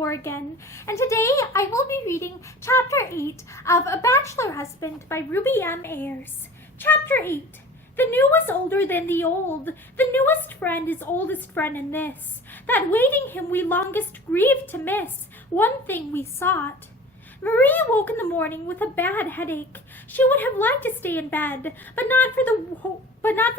Morgan, and today I will be reading Chapter 8 of A Bachelor Husband by Ruby M. Ayres. Chapter 8. The new is older than the old. The newest friend is oldest friend in this, that waiting him we longest grieved to miss, one thing we sought. Marie woke in the morning with a bad headache. She would have liked to stay in bed, but not for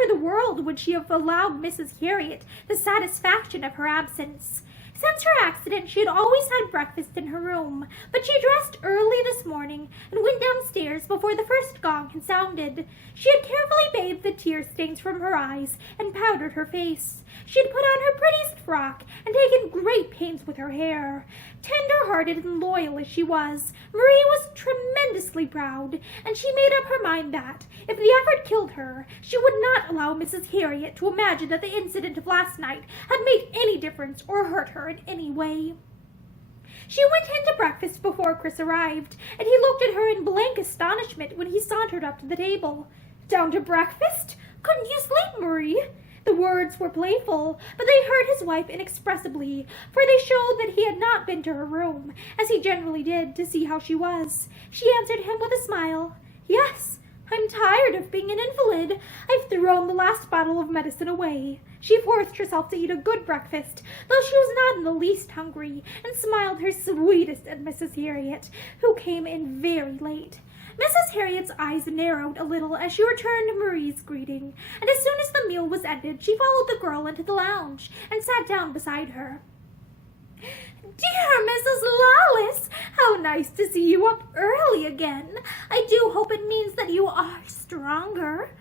the world would she have allowed Mrs. Harriet the satisfaction of her absence. Since her accident, she had always had breakfast in her room, but she dressed early this morning and went downstairs before the first gong had sounded. She had carefully bathed the tear stains from her eyes and powdered her face. She had put on her prettiest frock and taken great pains with her hair. Tender-hearted and loyal as she was, Marie was tremendously proud, and she made up her mind that, if the effort killed her, she would not allow Mrs. Harriet to imagine that the incident of last night had made any difference or hurt her in any way. She went in to breakfast before Chris arrived, and he looked at her in blank astonishment when he sauntered up to the table. "Down to breakfast? Couldn't you sleep, Marie?" The words were playful, but they hurt his wife inexpressibly, for they showed that he had not been to her room, as he generally did, to see how she was. She answered him with a smile. "Yes, I'm tired of being an invalid. I've thrown the last bottle of medicine away." She forced herself to eat a good breakfast, though she was not in the least hungry, and smiled her sweetest at Mrs. Harriet, who came in very late. Mrs. Harriet's eyes narrowed a little as she returned Marie's greeting, and as soon as the meal was ended, she followed the girl into the lounge and sat down beside her. "Dear Mrs. Lawless, how nice to see you up early again. I do hope it means that you are stronger."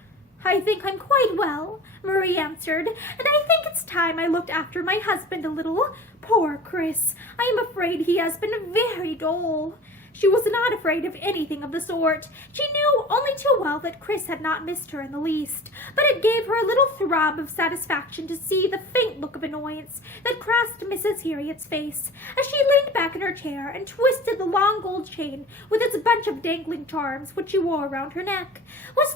"I think I'm quite well," Marie answered, "and I think it's time I looked after my husband a little. Poor Chris, I am afraid he has been very dull." She was not afraid of anything of the sort. She knew only too well that Chris had not missed her in the least, but it gave her a little throb of satisfaction to see the faint look of annoyance that crossed Mrs. Harriet's face as she leaned back in her chair and twisted the long gold chain with its bunch of dangling charms which she wore around her neck. Was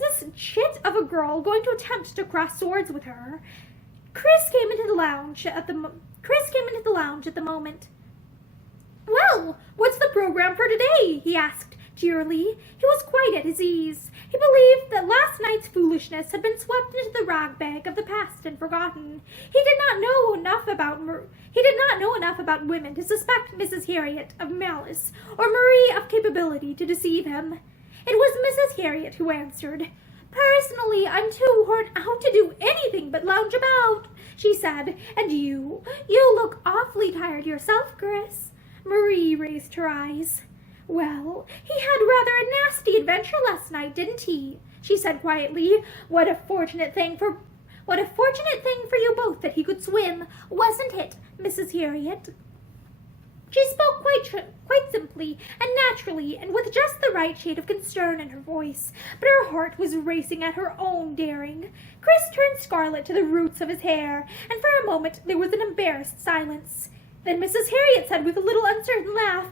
this chit of a girl going to attempt to cross swords with her? Chris came into the lounge at the moment. "Well, what's the program for today?" he asked cheerily. He was quite at his ease. He believed that last night's foolishness had been swept into the rag bag of the past and forgotten. He did not know enough about women to suspect Mrs. Harriet of malice or Marie of capability to deceive him. It was Mrs. Harriet who answered. "Personally, I'm too worn out to do anything but lounge about," she said. "And you look awfully tired yourself, Chris." Marie raised her eyes. "Well, he had rather a nasty adventure last night, didn't he?" she said quietly. What a fortunate thing for you both that he could swim, wasn't it, Mrs. Harriet?" She spoke quite simply and naturally, and with just the right shade of concern in her voice, but her heart was racing at her own daring. Chris turned scarlet to the roots of his hair, and for a moment there was an embarrassed silence. Then Mrs. Harriet said with a little uncertain laugh,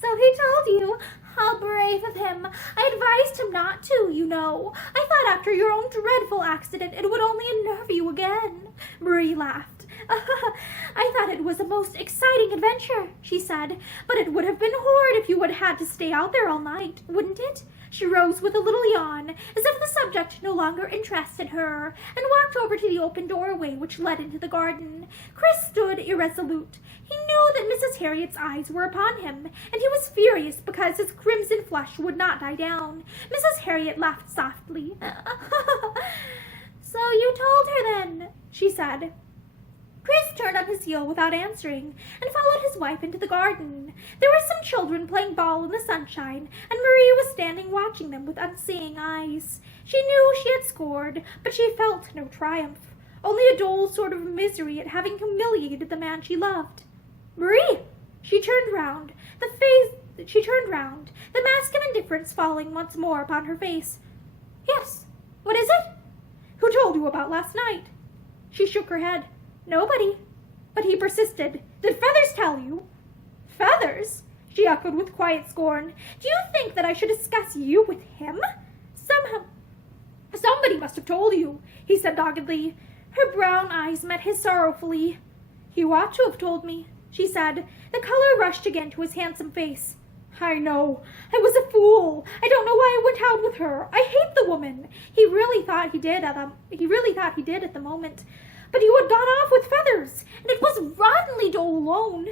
"So he told you? How brave of him. I advised him not to, you know. I thought after your own dreadful accident it would only unnerve you again." Marie laughed. "I thought it was a most exciting adventure," she said, "but it would have been horrid if you had had to stay out there all night, wouldn't it?" She rose with a little yawn, as if the subject no longer interested her, and walked over to the open doorway which led into the garden. Chris stood irresolute. He knew that Mrs. Harriet's eyes were upon him, and he was furious because his crimson flush would not die down. Mrs. Harriet laughed softly. "So you told her then," she said. Chris turned on his heel without answering, and followed his wife into the garden. There were some children playing ball in the sunshine, and Marie was standing watching them with unseeing eyes. She knew she had scored, but she felt no triumph, only a dull sort of misery at having humiliated the man she loved. "Marie!" She turned round, the mask of indifference falling once more upon her face. "Yes, what is it?" "Who told you about last night?" She shook her head. "Nobody." But he persisted. "Did Feathers tell you?" "Feathers?" she echoed with quiet scorn. "Do you think that I should discuss you with him?" "Somebody must have told you," he said doggedly. Her brown eyes met his sorrowfully. You ought to have told me, she said. The color rushed again to his handsome face. I know. I was a fool. I don't know why I went out with her. I hate the woman. He really thought he did at the moment. But you had gone off with Feathers, and it was rottenly dull alone.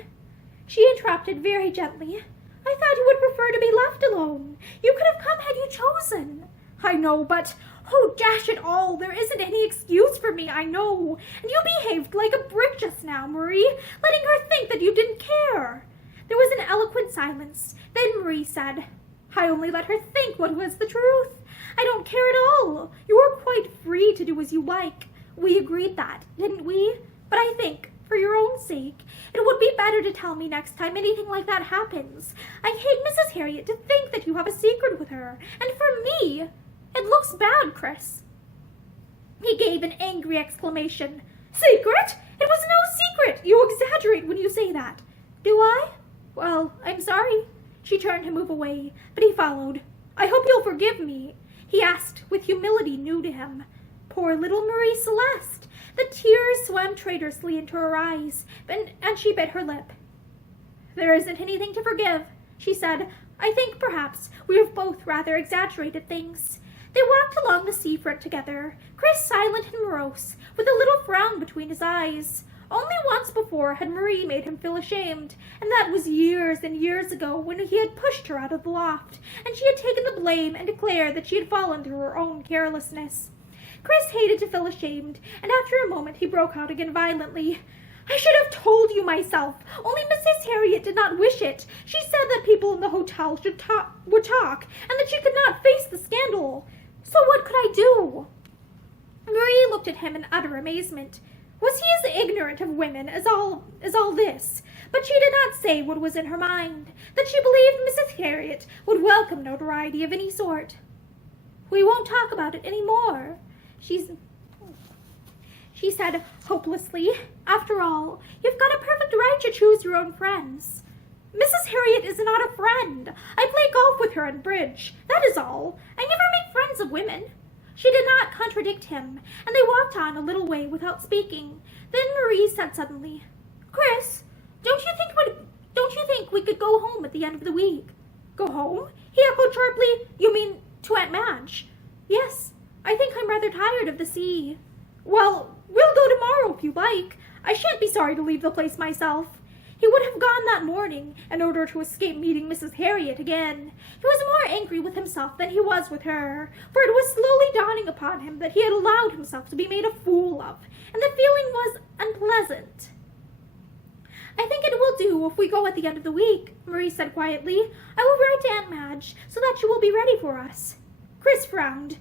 She interrupted very gently. I thought you would prefer to be left alone. You could have come had you chosen. I know, but, oh, dash it all, there isn't any excuse for me, I know. And you behaved like a brick just now, Marie, letting her think that you didn't care. There was an eloquent silence. Then Marie said, I only let her think what was the truth. I don't care at all. You are quite free to do as you like. We agreed that, didn't we? But I think, for your own sake, it would be better to tell me next time anything like that happens. I hate Mrs. Harriet to think that you have a secret with her. And for me, it looks bad, Chris. He gave an angry exclamation. Secret? It was no secret. You exaggerate when you say that. Do I? Well, I'm sorry. She turned to move away, but he followed. I hope you'll forgive me, he asked with humility new to him. Poor little Marie Celeste. The tears swam traitorously into her eyes, and she bit her lip. There isn't anything to forgive, she said. I think, perhaps, we have both rather exaggerated things. They walked along the seafront together, Chris silent and morose, with a little frown between his eyes. Only once before had Marie made him feel ashamed, and that was years and years ago when he had pushed her out of the loft, and she had taken the blame and declared that she had fallen through her own carelessness. Chris hated to feel ashamed, and after a moment he broke out again violently. I should have told you myself, only Mrs. Harriet did not wish it. She said that people in the hotel would talk, and that she could not face the scandal. So what could I do? Marie looked at him in utter amazement. Was he as ignorant of women as all this? But she did not say what was in her mind, that she believed Mrs. Harriet would welcome notoriety of any sort. We won't talk about it any more, she said hopelessly. After all, you've got a perfect right to choose your own friends. Mrs. Harriet is not a friend. I play golf with her and bridge. That is all. I never make friends of women. She did not contradict him, and they walked on a little way without speaking. Then Marie said suddenly, Chris, don't you think we could go home at the end of the week? Go home? He echoed sharply. You mean to Aunt Madge? Yes, I think I'm rather tired of the sea. Well, we'll go tomorrow if you like. I shan't be sorry to leave the place myself. He would have gone that morning in order to escape meeting Mrs. Harriet again. He was more angry with himself than he was with her, for it was slowly dawning upon him that he had allowed himself to be made a fool of, and the feeling was unpleasant. I think it will do if we go at the end of the week, Marie said quietly. I will write to Aunt Madge so that she will be ready for us. Chris frowned.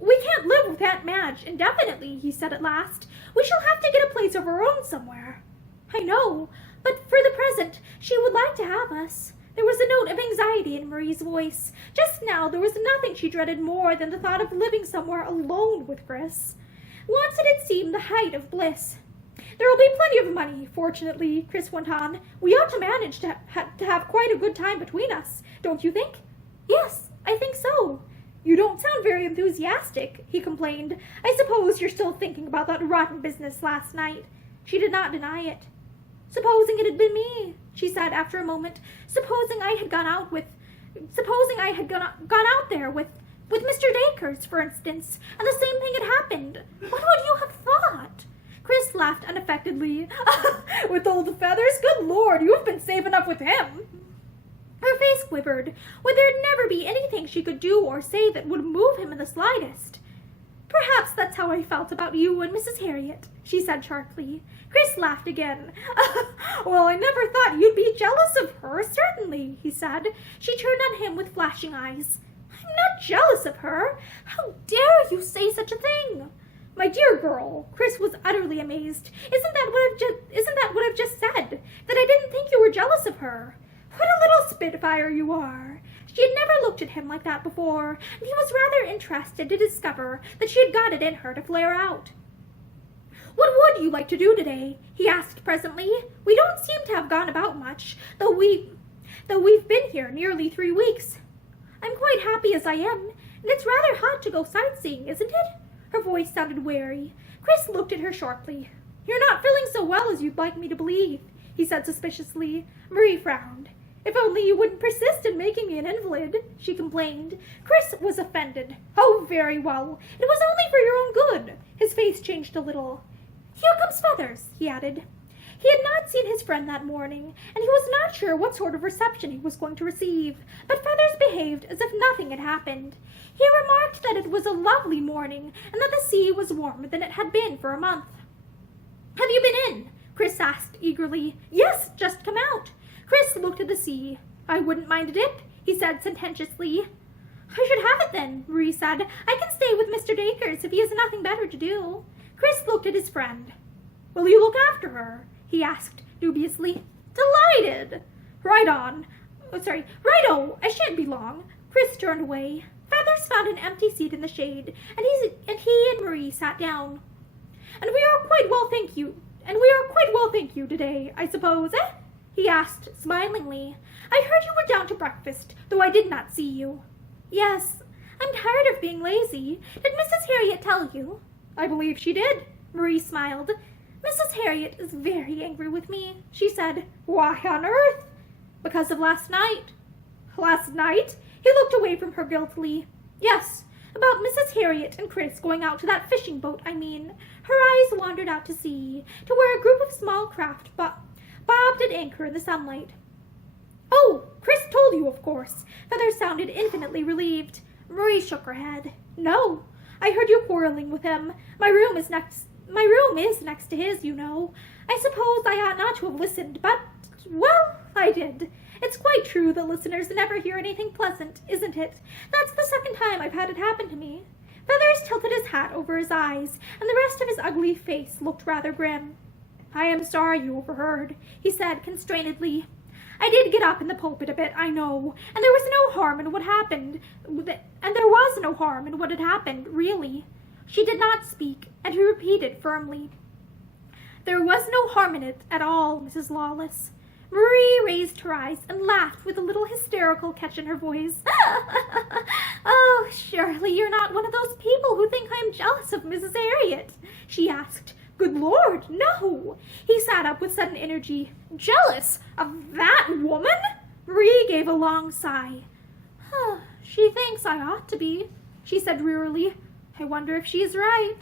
We can't live with Aunt Madge indefinitely, he said at last. We shall have to get a place of our own somewhere. I know, but for the present, she would like to have us. There was a note of anxiety in Marie's voice. Just now, there was nothing she dreaded more than the thought of living somewhere alone with Chris. Once it had seemed the height of bliss. There will be plenty of money, fortunately, Chris went on. We ought to manage to have quite a good time between us, don't you think? Yes, I think so. You don't sound very enthusiastic, he complained. I suppose you're still thinking about that rotten business last night. She did not deny it. Supposing it had been me, she said after a moment. Supposing I had gone out there with Mr. Dacres, for instance, and the same thing had happened. What would you have thought? Chris laughed unaffectedly. With old Feathers? Good Lord, you have been safe enough with him. Her face quivered. Would there never be anything she could do or say that would move him in the slightest? Perhaps that's how I felt about you and Mrs. Harriet, she said sharply. Chris laughed again. Well, I never thought you'd be jealous of her, certainly, he said. She turned on him with flashing eyes. I'm not jealous of her. How dare you say such a thing? My dear girl, Chris was utterly amazed. Isn't that what I've just said? That I didn't think you were jealous of her? What a little spitfire you are. She had never looked at him like that before, and he was rather interested to discover that she had got it in her to flare out. What would you like to do today? He asked presently. We don't seem to have gone about much, though we've been here nearly 3 weeks. I'm quite happy as I am, and it's rather hot to go sightseeing, isn't it? Her voice sounded wary. Chris looked at her sharply. You're not feeling so well as you'd like me to believe, he said suspiciously. Marie frowned. If only you wouldn't persist in making me an invalid, she complained. Chris was offended. Oh, very well. It was only for your own good. His face changed a little. Here comes Feathers, he added. He had not seen his friend that morning, and he was not sure what sort of reception he was going to receive, but Feathers behaved as if nothing had happened. He remarked that it was a lovely morning, and that the sea was warmer than it had been for a month. Have you been in? Chris asked eagerly. Yes, just come out. Chris looked at the sea. I wouldn't mind a dip, he said sententiously. I should have it then, Marie said. I can stay with Mr. Dacres if he has nothing better to do. Chris looked at his friend. Will you look after her? He asked dubiously. Delighted. Right on. Righto, I shan't be long. Chris turned away. Feathers found an empty seat in the shade, and he and Marie sat down. And we are quite well, thank you today, I suppose, eh? He asked smilingly. I heard you were down to breakfast, though I did not see you. Yes, I'm tired of being lazy. Did Mrs. Harriet tell you? I believe she did. Marie smiled. Mrs. Harriet is very angry with me, she said. Why on earth? Because of last night. Last night? He looked away from her guiltily. Yes, about Mrs. Harriet and Chris going out to that fishing boat, I mean. Her eyes wandered out to sea, to where a group of small craft bobbed at anchor in the sunlight. Oh, Chris told you, of course. Feathers sounded infinitely relieved. Marie shook her head. No, I heard you quarreling with him. My room is next to his, you know. I suppose I ought not to have listened, but, well, I did. It's quite true that listeners never hear anything pleasant, isn't it? That's the second time I've had it happen to me. Feathers tilted his hat over his eyes, and the rest of his ugly face looked rather grim. I am sorry you overheard, he said constrainedly. I did get up in the pulpit a bit, I know, and there was no harm in what happened, really. She did not speak, and he repeated firmly. There was no harm in it at all, Mrs. Lawless. Marie raised her eyes and laughed with a little hysterical catch in her voice. Oh, surely you're not one of those people who think I'm jealous of Mrs. Harriet, she asked. Good Lord, no! He sat up with sudden energy. Jealous of that woman? Marie gave a long sigh. She thinks I ought to be, she said drearily. I wonder if she is right.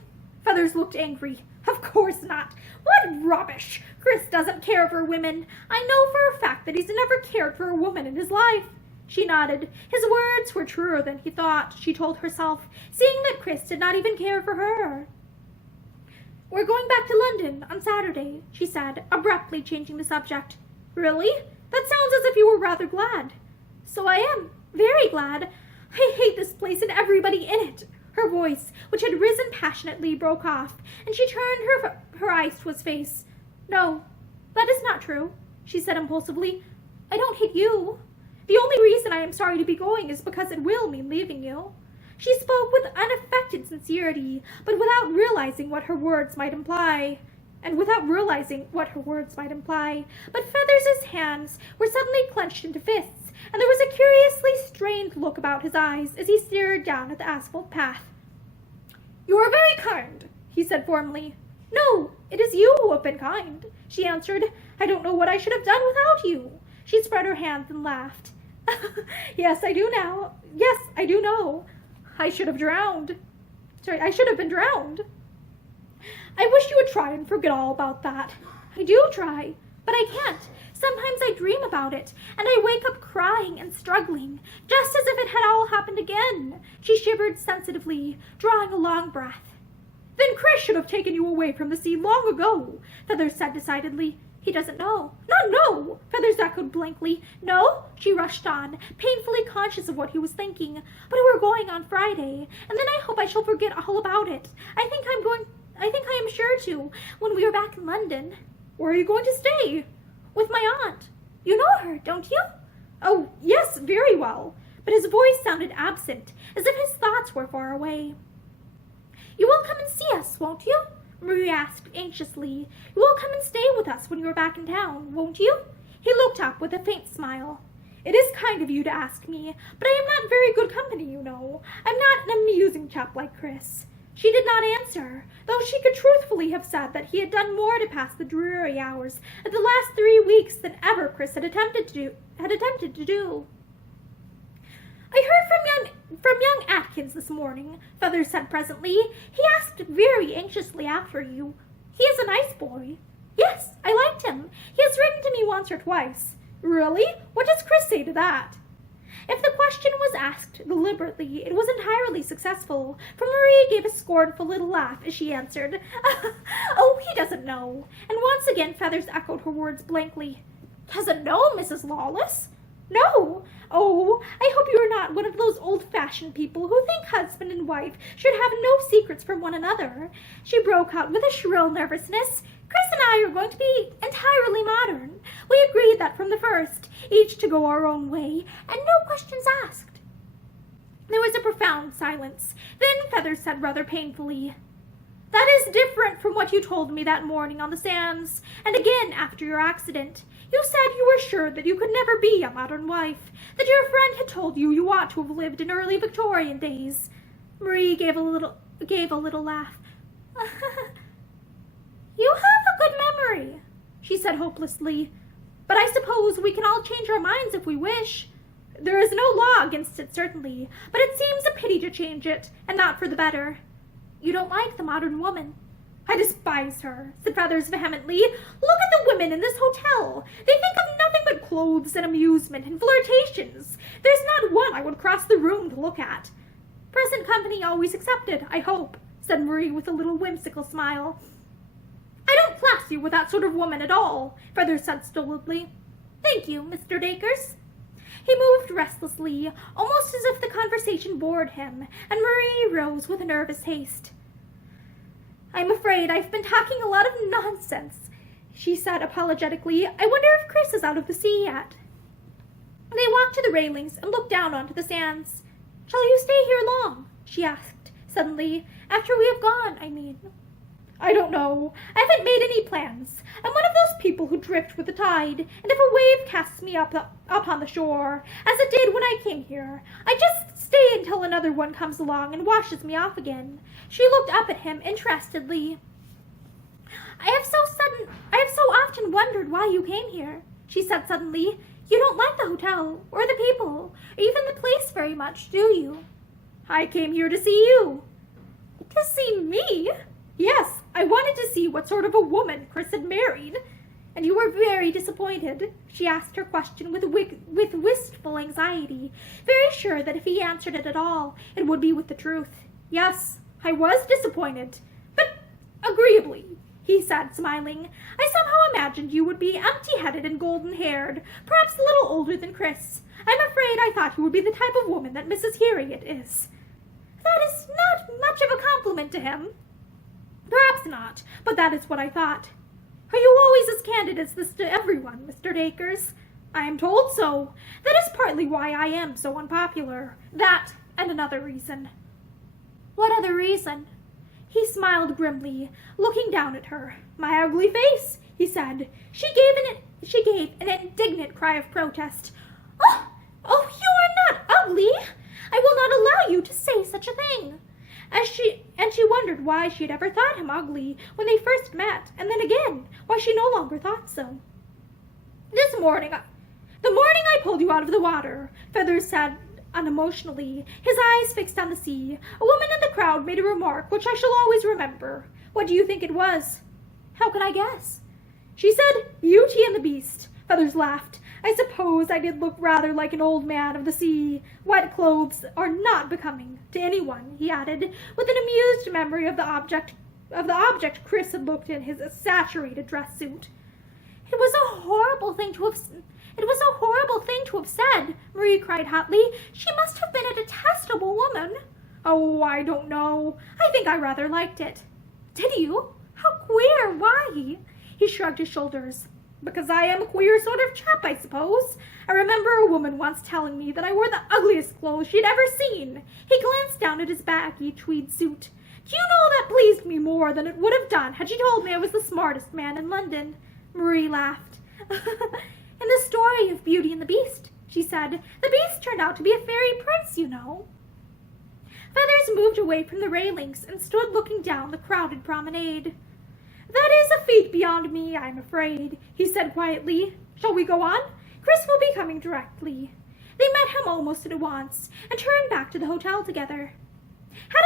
Feathers looked angry. Of course not. What rubbish! Chris doesn't care for women. I know for a fact that he's never cared for a woman in his life. She nodded. His words were truer than he thought, she told herself, seeing that Chris did not even care for her. We're going back to London on Saturday, she said, abruptly changing the subject. Really? That sounds as if you were rather glad. So I am. Very glad. I hate this place and everybody in it. Her voice, which had risen passionately, broke off, and she turned her eyes to his face. No, that is not true, she said impulsively. I don't hate you. The only reason I am sorry to be going is because it will mean leaving you. She spoke with unaffected sincerity, but without realizing what her words might imply. But Feathers' hands were suddenly clenched into fists, and there was a curiously strained look about his eyes as he stared down at the asphalt path. You are very kind, he said formally. No, it is you who have been kind, she answered. I don't know what I should have done without you. She spread her hands and laughed. Yes, I do now. Yes, I do know. I should have been drowned. I wish you would try and forget all about that. I do try, but I can't. Sometimes I dream about it, and I wake up crying and struggling, just as if it had all happened again. She shivered sensitively, drawing a long breath. Then Chris should have taken you away from the sea long ago, Feathers said decidedly. He doesn't know. Not know, Feathers echoed blankly. No, she rushed on, painfully conscious of what he was thinking. But we're going on Friday, and then I hope I shall forget all about it. I think I am sure to, when we are back in London. Where are you going to stay? With my aunt. You know her, don't you? Oh, yes, very well. But his voice sounded absent, as if his thoughts were far away. You will come and see us, won't you? Marie asked anxiously. You will come and stay with us when you are back in town, won't you? He looked up with a faint smile. It is kind of you to ask me, but I am not very good company, you know. I'm not an amusing chap like Chris. She did not answer, though she could truthfully have said that he had done more to pass the dreary hours of the last 3 weeks than ever Chris had attempted to do. I heard from young Atkins this morning, Feathers said presently. He asked very anxiously after you. He is a nice boy. Yes, I liked him. He has written to me once or twice. Really? What does Chris say to that? If the question was asked deliberately, it was entirely successful, for Marie gave a scornful little laugh as she answered, Oh, he doesn't know. And once again Feathers echoed her words blankly. Doesn't know, Mrs. Lawless? No. Oh, I hope you are not one of those old-fashioned people who think husband and wife should have no secrets from one another. She broke out with a shrill nervousness. Chris and I are going to be entirely modern. We agreed that from the first, each to go our own way, and no questions asked. There was a profound silence. Then Feathers said rather painfully, That is different from what you told me that morning on the sands, and again after your accident. You said you were sure that you could never be a modern wife, that your friend had told you you ought to have lived in early Victorian days. Marie gave a little laugh. You have a good memory, she said hopelessly. But I suppose we can all change our minds if we wish. There is no law against it, certainly, but it seems a pity to change it, and not for the better. You don't like the modern woman. I despise her, said Feathers vehemently. Look at the women in this hotel. They think of nothing but clothes and amusement and flirtations. There's not one I would cross the room to look at. Present company always accepted, I hope, said Marie with a little whimsical smile. I don't class you with that sort of woman at all, Feathers said stolidly. Thank you, Mr. Dacres. He moved restlessly, almost as if the conversation bored him, and Marie rose with nervous haste. I'm afraid I've been talking a lot of nonsense, she said apologetically. I wonder if Chris is out of the sea yet. They walked to the railings and looked down onto the sands. Shall you stay here long? She asked suddenly. After we have gone, I mean. I don't know. I haven't made any plans. I'm one of those people who drift with the tide, and if a wave casts me up on the shore, as it did when I came here, I just stay until another one comes along and washes me off again. She looked up at him interestedly. I have so often wondered why you came here, she said suddenly. You don't like the hotel, or the people, or even the place very much, do you? I came here to see you. To see me? Yes, I wanted to see what sort of a woman Chris had married. And you were very disappointed? She asked her question with wistful anxiety, very sure that if he answered it at all, it would be with the truth. Yes, I was disappointed, but agreeably, he said, smiling. I somehow imagined you would be empty-headed and golden-haired, perhaps a little older than Chris. I'm afraid I thought you would be the type of woman that Mrs. Harriet is. That is not much of a compliment to him. Perhaps not, but that is what I thought. Are you always as candid as this to everyone, Mr. Dacres? I am told so. That is partly why I am so unpopular. That, and another reason. What other reason? He smiled grimly, looking down at her. My ugly face, he said. She gave an indignant cry of protest. Oh, you are not ugly. I will not allow you to say such a thing. She wondered why she had ever thought him ugly when they first met, and then again, why she no longer thought so. The morning I pulled you out of the water, Feathers said unemotionally, his eyes fixed on the sea, a woman in the crowd made a remark which I shall always remember. What do you think it was? How can I guess? She said, Beauty and the Beast. Feathers laughed. I suppose I did look rather like an old man of the sea. Wet clothes are not becoming to anyone, he added, with an amused memory of the object Chris had looked in his saturated dress suit. It was a horrible thing to have said, Marie cried hotly. She must have been a detestable woman. Oh, I don't know. I think I rather liked it. Did you? How queer. Why? He shrugged his shoulders. Because I am a queer sort of chap, I suppose. I remember a woman once telling me that I wore the ugliest clothes she'd ever seen. He glanced down at his baggy tweed suit. Do you know that pleased me more than it would have done had she told me I was the smartest man in London? Marie laughed. In the story of Beauty and the Beast, she said, the Beast turned out to be a fairy prince, you know. Feathers moved away from the railings and stood looking down the crowded promenade. "That is a feat beyond me, I'm afraid," he said quietly. "Shall we go on? Chris will be coming directly." They met him almost at once and turned back to the hotel together. Had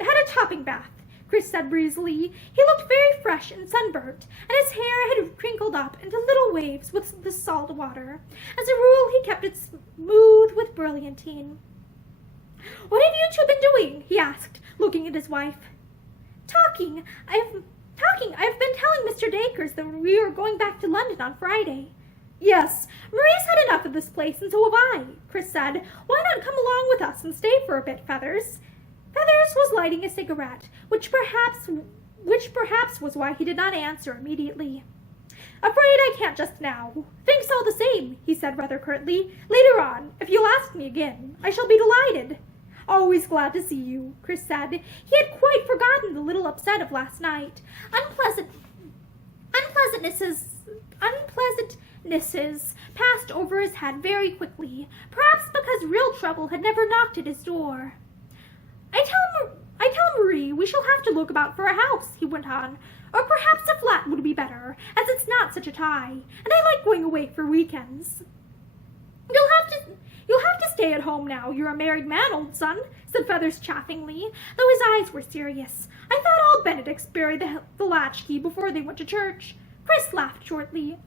a topping bath," Chris said breezily. He looked very fresh and sunburnt, and his hair had crinkled up into little waves with the salt water. As a rule, he kept it smooth with brilliantine. "What have you two been doing?" he asked, looking at his wife. Talking. I've been telling Mr. Dacres that we are going back to London on Friday." "Yes, Marie's had enough of this place, and so have I," Chris said. "Why not come along with us and stay for a bit, Feathers?" Feathers was lighting a cigarette, which perhaps was why he did not answer immediately. "Afraid I can't just now. Thanks all the same," he said rather curtly. "Later on, if you'll ask me again, I shall be delighted." "Always glad to see you," Chris said. He had quite forgotten the little upset of last night. Unpleasantnesses passed over his head very quickly, perhaps because real trouble had never knocked at his door. I tell Marie we shall have to look about for a house," he went on. "Or perhaps a flat would be better, as it's not such a tie, and I like going away for weekends." You'll have to stay at home now. You're a married man, old son," said Feathers chaffingly, though his eyes were serious. "I thought all Benedicts buried the latchkey before they went to church." Chris laughed shortly.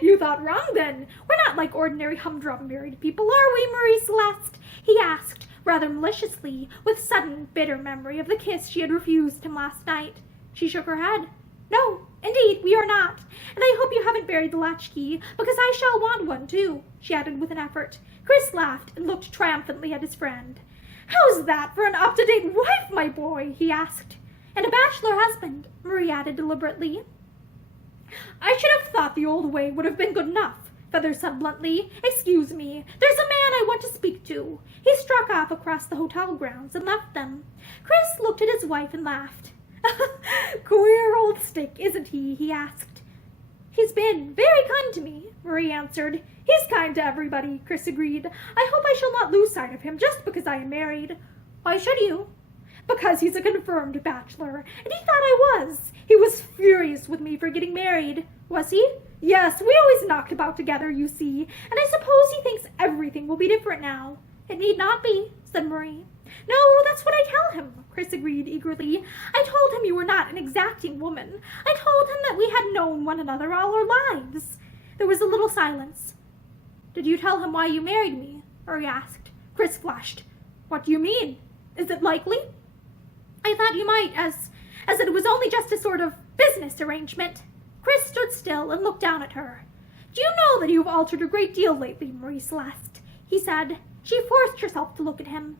"You thought wrong, then. We're not like ordinary humdrum married people, are we, Marie Celeste?" he asked, rather maliciously, with sudden bitter memory of the kiss she had refused him last night. She shook her head. "No, indeed, we are not. And I hope you haven't buried the latchkey, because I shall want one, too," she added with an effort. Chris laughed and looked triumphantly at his friend. "How's that for an up-to-date wife, my boy?" he asked. "And a bachelor husband," Marie added deliberately. "I should have thought the old way would have been good enough," Feathers said bluntly. "Excuse me, there's a man I want to speak to." He struck off across the hotel grounds and left them. Chris looked at his wife and laughed. "Queer old stick, isn't he?" he asked. "He's been very kind to me," Marie answered. "He's kind to everybody," Chris agreed. "I hope I shall not lose sight of him just because I am married." "Why should you?" "Because he's a confirmed bachelor, and he thought I was. He was furious with me for getting married." "Was he?" "Yes, we always knocked about together, you see, and I suppose he thinks everything will be different now." "It need not be," said Marie. "No, that's what I tell him," Chris agreed eagerly. "I told him you were not an exacting woman. I told him that we had known one another all our lives." There was a little silence. "Did you tell him why you married me?" Marie asked. Chris flushed. "What do you mean? Is it likely?" "I thought you might, as it was only just a sort of business arrangement." Chris stood still and looked down at her. "Do you know that you have altered a great deal lately, Marie Celeste?" he said. She forced herself to look at him.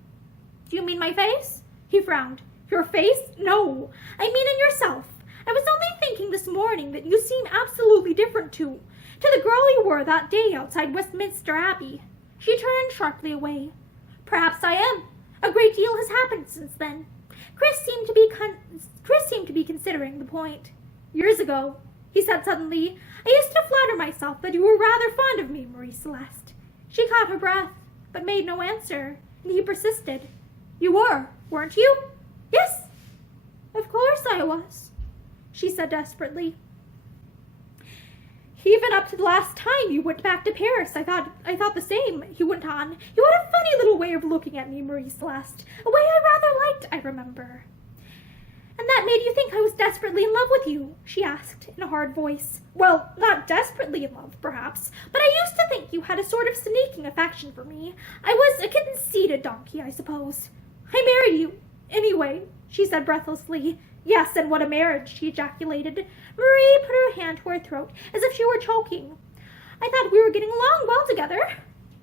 "Do you mean my face?" He frowned. "Your face? No. I mean in yourself. I was only thinking this morning that you seem absolutely different to the girl you were that day outside Westminster Abbey." She turned sharply away. "Perhaps I am. A great deal has happened since then." Chris seemed to be considering the point. "Years ago," he said suddenly, "I used to flatter myself that you were rather fond of me, Marie Celeste." She caught her breath, but made no answer, and he persisted. "You were, weren't you?" "Yes, of course I was," she said desperately. "Even up to the last time you went back to Paris, I thought the same," he went on. "You had a funny little way of looking at me, Marie Celeste, a way I rather liked, I remember." "And that made you think I was desperately in love with you?" she asked in a hard voice. "Well, not desperately in love, perhaps, but I used to think you had a sort of sneaking affection for me. I was a conceited donkey, I suppose." "I married you, anyway," she said breathlessly. "Yes, and what a marriage!" she ejaculated. Marie put her hand to her throat as if she were choking. "I thought we were getting along well together."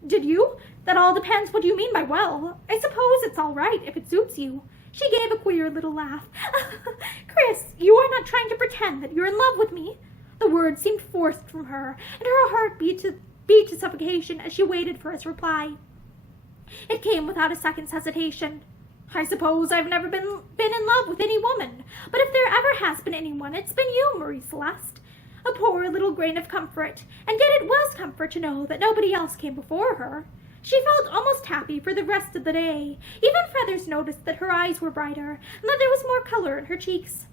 "Did you? That all depends what you mean by well. I suppose it's all right if it suits you." She gave a queer little laugh. "Chris, you are not trying to pretend that you're in love with me?" The words seemed forced from her, and her heart beat to suffocation as she waited for his reply. It came without a second's hesitation. "I suppose I've never been in love with any woman, but if there ever has been anyone, it's been you, Marie Celeste." A poor little grain of comfort, and yet it was comfort to know that nobody else came before her. She felt almost happy for the rest of the day. Even Feathers noticed that her eyes were brighter and that there was more color in her cheeks.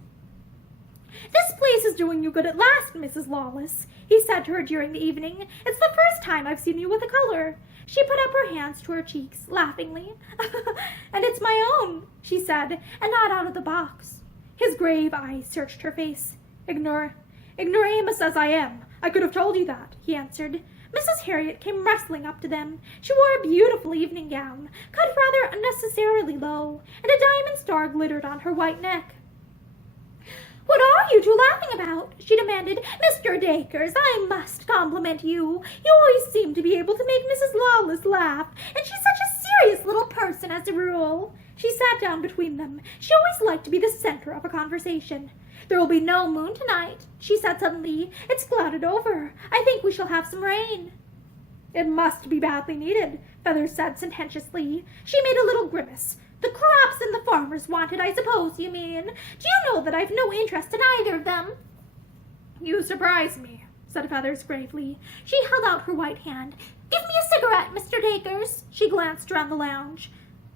"This place is doing you good at last, Mrs. Lawless," he said to her during the evening. "It's the first time I've seen you with a color." She put up her hands to her cheeks, laughingly. "And it's my own," she said, and not out of the box. His grave eyes searched her face. Ignoramus as I am, I could have told you that," he answered. Mrs. Harriet came rustling up to them. She wore a beautiful evening gown, cut rather unnecessarily low, and a diamond star glittered on her white neck. "What are you two laughing about?" she demanded. "Mr. Dacres, I must compliment you. You always seem to be able to make Mrs. Lawless laugh, and she's such a serious little person as a rule." She sat down between them. She always liked to be the center of a conversation. "There will be no moon tonight," she said suddenly. "It's clouded over. I think we shall have some rain." "It must be badly needed," Feathers said sententiously. She made a little grimace. "The crops and the farmers want it, I suppose you mean. Do you know that I've no interest in either of them?" "You surprise me," said Feathers gravely. She held out her white hand. "Give me a cigarette, Mr. Dacres." She glanced around the lounge.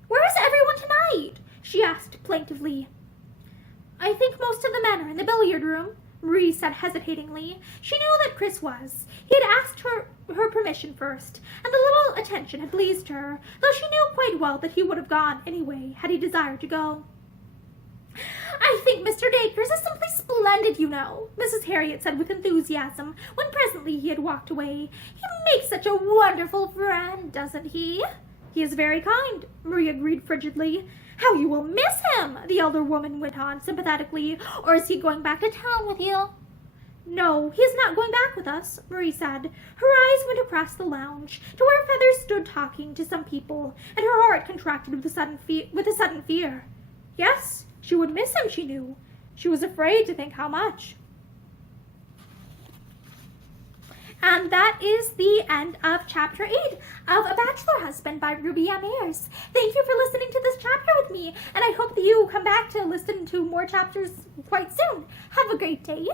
"Where is everyone tonight?" she asked plaintively. "I think most of the men are in the billiard room," Marie said hesitatingly. She knew that Chris was. He had asked her permission first, and the little attention had pleased her, though she knew quite well that he would have gone anyway had he desired to go. "I think Mr. Dacres is simply splendid, you know," Mrs. Harriet said with enthusiasm, when presently he had walked away. "He makes such a wonderful friend, doesn't he?" "He is very kind," Marie agreed frigidly. "How you will miss him," the elder woman went on sympathetically. "Or is he going back to town with you?" "No, he is not going back with us," Marie said. Her eyes went across the lounge to where Feathers stood talking to some people, and her heart contracted with a sudden fear. Yes, she would miss him, she knew. She was afraid to think how much. And that is the end of Chapter 8 of A Bachelor Husband by Ruby M. Ayres. Thank you for listening to this chapter with me, and I hope that you come back to listen to more chapters quite soon. Have a great day.